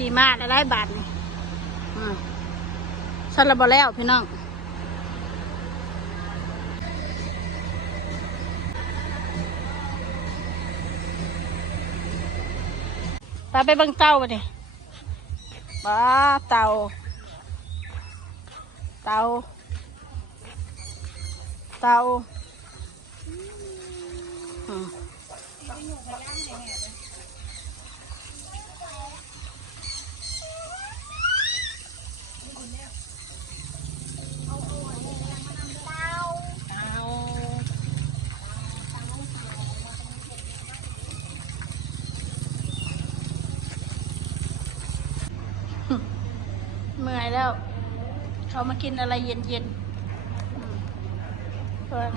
ขี่มาได้ได้บาทนี่อ่าสันระบแล้วพี่น้องไปไปบังเต้าไปดิบ้าเต่า เต่า เต่าอืม เมื่อยแล้ว เขามากินอะไรเย็นๆอืมเพื่อน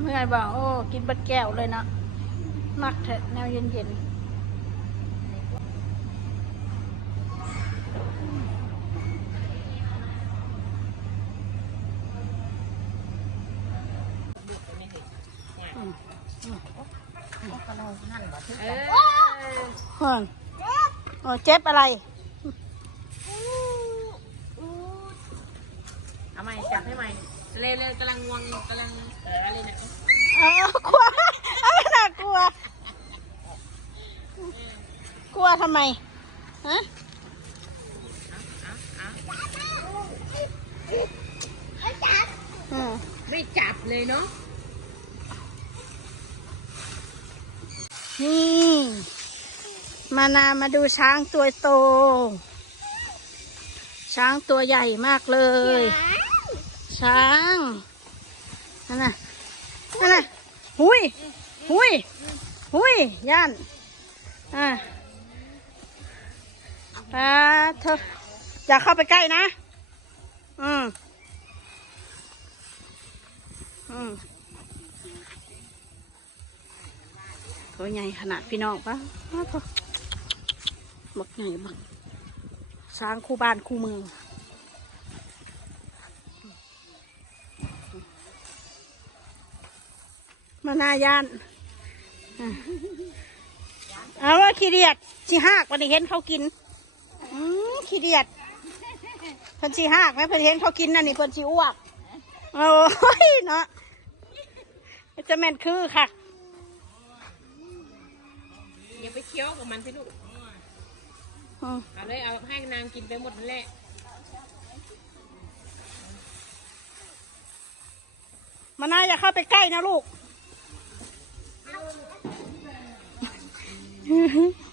เมื่อยบ่าโอ้ กินบัดแก้วเลยนะ มักเถอะแนวเย็นๆ เออเพื่อนโอ้เจ็บอะไร เอาใหม่จับให้ใหม่เร็วๆกำลังวงกำลังเอออะไรนะเอากลัวเอาไม่น่ากลัว กลัวทำไม ฮะอืมไม่จับเลยเนาะ นี่มานามาดูช้างตัวโต ช้างตัวใหญ่มากเลย ช้างนั่นน่ะนั่นน่ะหุยหุยหุยย่านอ่าปาเธออย่าเข้าไปใกล้นะ อืมอืม ตัวใหญ่ขนาดพี่น้องปะอ้าวโถ่บักใหญ่บักช้างคู่บ้านคู่เมืองมาหนายานเอาว่าขี้เดียดชีหากวันนี้เห็นเขากินขี้เดียดเพิ่นชีหากไหมเพิ่นเห็นเขากินนั่นนี่เพิ่นชีอ้วกโอ้ยเนาะจะแม่นคือค่ะ อย่าไปเคี้ยวกับมันสิลูกอืมเอาเลยเอาให้นางกินไปหมดนั่นแหละมานาอย่าเข้าไปใกล้นะลูก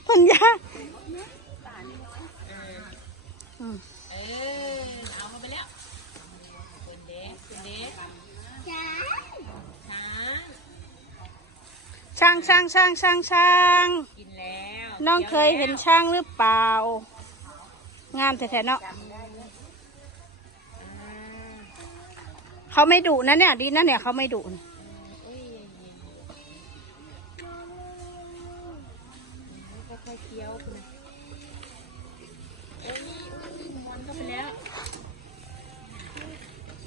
พันยาอื ช่างช่างช่างช่างช่างกินแล้วน้องเคยเห็นช่างหรือเปล่า งามแท้ๆเนาะอ่าเขาไม่ดุนะเนี่ยดีนะเนี่ยเขาไม่ดุนะโอ้ยค่อยๆเคี้ยวคุณนะเอ้ยมันเข้าไปแล้ว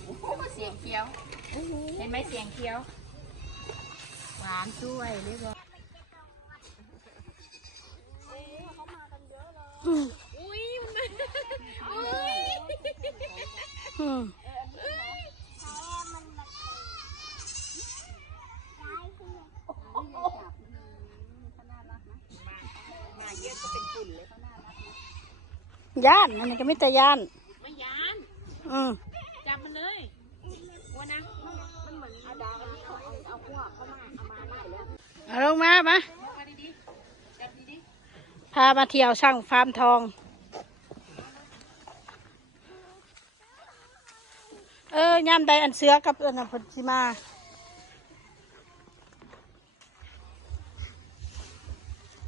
โอ้โหเสียงเคี้ยว เห็นไหมเสียงเคี้ยว หวานช่วยเรียบร้อยอุ้ยมันอุ้ยอืมมาเยอะก็เป็นฝุ่นเลยย่านอันนี้ก็ไม่แต่ย่าน ไม่ยาน อืมจับมันเลยวันนะมันเหมือนเอาดาวเอาเอาพวกเข้ามา เอาลงมามามพามาเที่ยวช่างฟาร์มทอง เออย่ามใดอันเสือกับอันนั้นเพนสิมา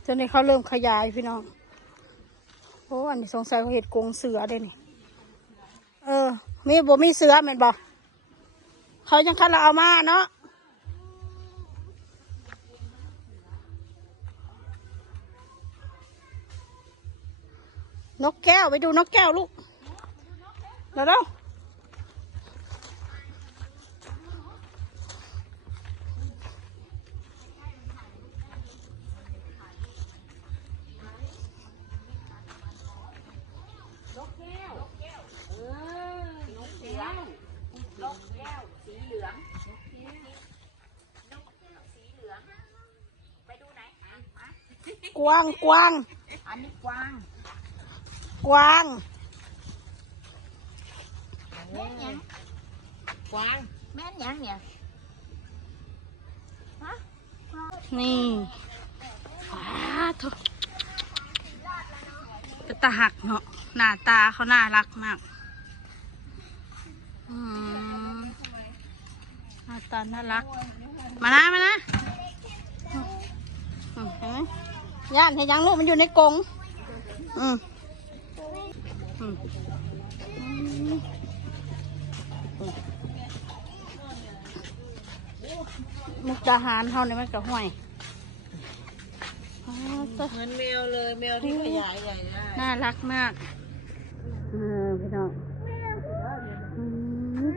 จนนี้เขาเริ่มขยายพี่น้อง โอ้อันนี้สงสัยเขาเห็ดกงเสือได้นี่เออ มีบ่มีเสือแม่นบ่เขายังคัดเราเอามาเนาะ นกแก้วไปดูนกแก้วลูกเร็วกวางกวาง อันนี้กวาง กวาง แม่นยังกวางแม่นยังเนี่ยนี่ว้าทุกเป็นตาหักเนาะหน้าตาเขาน่ารักมากอืมหน้าตาน่ารัก มานะมานะอืมเห็นไหมย่านให้ยังลูกมันอยู่ในกรงอืมอื มอืมมุกดาหารเท่านี้มันก็ห่วยอ๋อตัวเหมือนแมวเลยแมวที่ขยายใหญ่ได้น่ารักมากเออพี่น้องอืม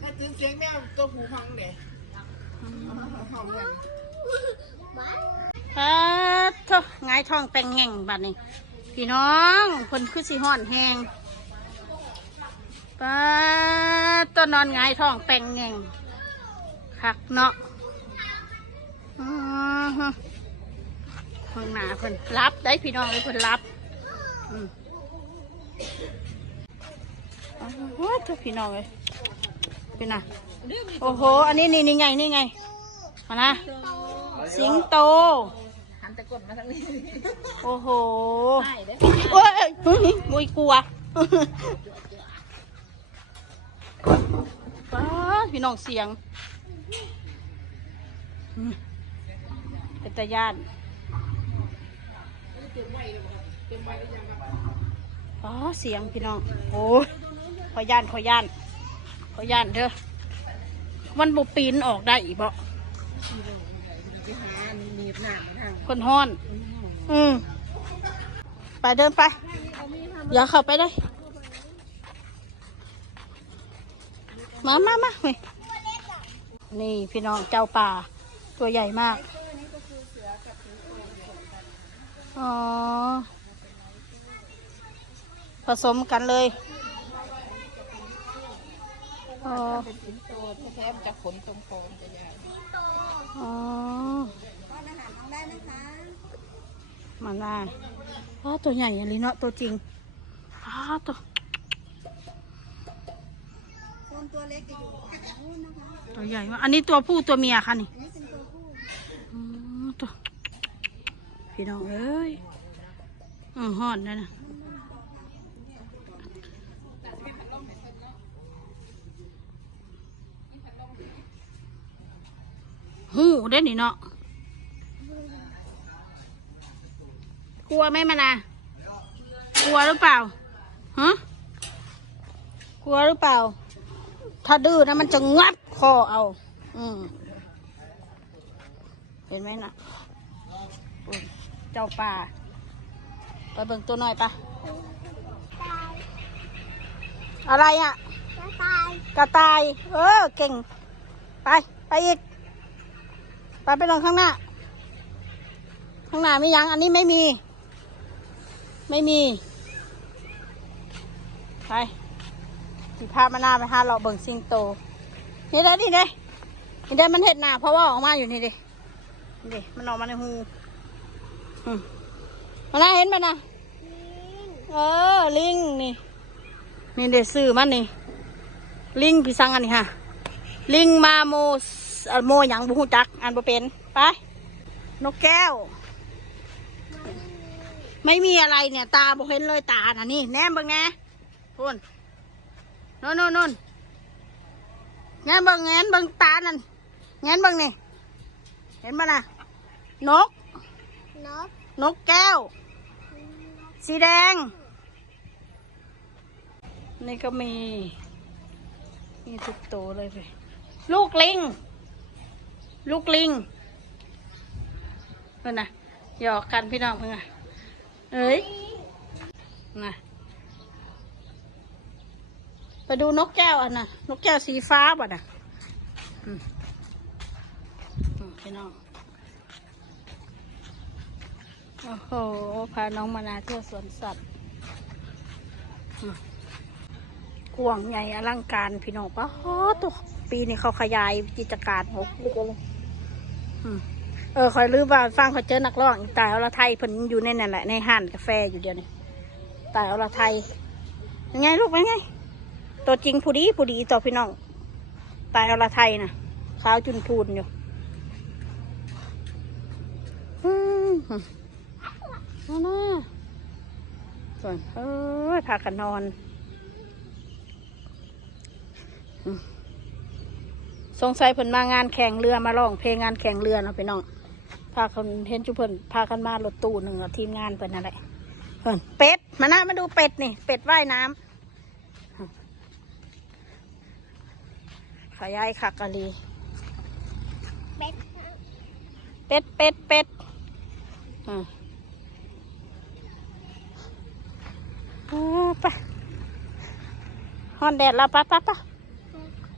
ถ้าถึงเสียงแมวตัวหูพังเนี่ยครับ เถอะงายท้องแปลงแง่งบัดนี้ พี่น้องคนคือสิห่อนแหงป้าตัวนอนงายท้องแปลงแง่งคักเนาะอืองหนาเพิ่นรับได้พี่น้องเลยเพิ่นรับอืมโอ้โหเถอะพี่น้องเลยพี่น่ะโอ้โห อันนี้นี่นี่ไงนี่ไงมานะ สิงโต หันตะกดมาทางนี้โอ้โหใช่ได้โอ้ยเฮ้ยมวยกลัวป้าดพี่น้องเสียงอืมเป็นตาญาติอ๋อเสียงพี่น้อง โอ้ยขอย่านขอย่านขอย่านเด้อมันบุปีนออกได้อีกบ่ ที่หาหนีบหนังทางคนห้อน อืมไปเดินไป อย่าเข้าไปได้มามามาเฮ้ยนี่พี่น้องเจ้าป่า ตัวใหญ่มาก อ๋อ ผสมกันเลย อ๋อสิงโตแท้ๆมันจะขนตรงคอมันจะใหญ่อ๋อป้อนอาหารน้องได้นะคะมาได้อ้าวตัวใหญ่อันนี้เนาะตัวจริงอ้าวตัวโซนตัวเล็กจะอยู่ฝั่งนู้นนะคะตัวใหญ่มากอันนี้ตัวผู้ตัวเมียค่ะนี่อันนี้เป็นตัวผู้อืมตัวพี่น้องเอ้ยอือห่อนนะนะหู ได้นี่เนาะกลัวไหมมานะกลัวหรือเปล่าฮะกลัวหรือเปล่า ถ้าดื้อนะมันจะงับคอเอา อืมเห็นไหมน่ะเจ้าป่าไปเบิ่งตัวหน่อยปะอะไรอะ กระต่ายเออ เก่ง ไป ไปอีก ไปไปลงข้างหน้า ข้างหน้ามียัง อันนี้ไม่มี ไม่มี ไปสิพามาหน้าไปหาเราะเบิ่งสิงโต นี่เด้อนี่เด้นี่เด้อมันเห็ดหน้าเพราะว่าออกมาอยู่นี่เด้นี่เด้มันออกมาในหูอืมมาหน้าเห็นไหมนะเออ ลิงนี่ นี่เด้ซื้อมันนี่ ลิงพี่สังอันนี้ค่ะลิงมาโมสเอ่อ โมยังบุหูจักอันบ่เป็นไปนกแก้ว ไม่มีอะไรเนี่ย ตาบ่เห็นเลยตาน่ะนี่แนมเบิ่งแน่พุ่นน่นโน่นโน่นแงนเบิ่งแงนเบิ่งตานั่นแงนเบิ่งนี่เห็นบ่น่ะนก นก นกแก้ว สีแดง นี่ก็มี มีทุกตัวเลยไปลูกลิง ลูกลิงเพื่อนนะหยอกกันพี่น้องเพื่อนเอ้ยนะไปดูนกแก้วอะนะนกแก้วสีฟ้าบ่ะนะพี่น้องโอ้โหพาน้องมานาเที่ยวสวนสัตว์กวางใหญ่อลังการพี่น้องปะโอ้ตัวปีนี้เขาขยายกิจการหกลูกเลย เออคอยลืมว่าฟังเขาเจอนักร้องอีตายเอาละไทยเพิ่นอยู่ในนั่นแหละในห้านกาแฟอยู่เดียวนี่ตายเอาละไทยยังไงลูกเป็นไง ตัวจริงผู้ดีผู้ดีต่อพี่น้องตายเอาละไทยนะขาวจุนพูนอยู่อืมเอานะส่วนเอ้ยพากันนอน อืม สงสัยเพิ่นมางานแข่งเรือมาร้องเพลงงานแข่งเรือเนาะพี่น้องพาคนเห็นจุเพิ่นพากันมารถตู้หนึ่งเอาทีมงานเพิ่นนั่นแหละเพิ่นเป็ดมานะมาดูเป็ดนี่ เป็ดว่ายน้ำขยายคักกะลีเป็ดเป็ดเป็ดเป็ดอ่าอ่าไปฮอนแดดแล้วปะปะปะ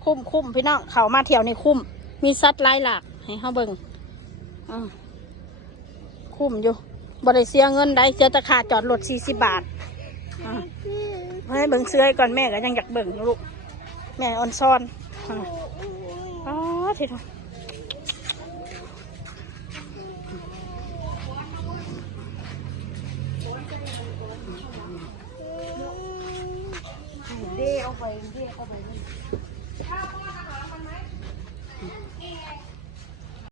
คุ้มคุ้มพี่น้องเขามาเที่ยวในคุ้ม มีสัตว์หลายหลากให้เขาเบิ่งอ่าคุ้มอยู่บริเสียเงินได้เสียตะขาจอดรถสี่สิบบาทอ่าให้เบิ่งเสื้อก่อนแม่ก็ยังอยากเบิ่งลูก แม่ออนซอนอ่าอ๋อที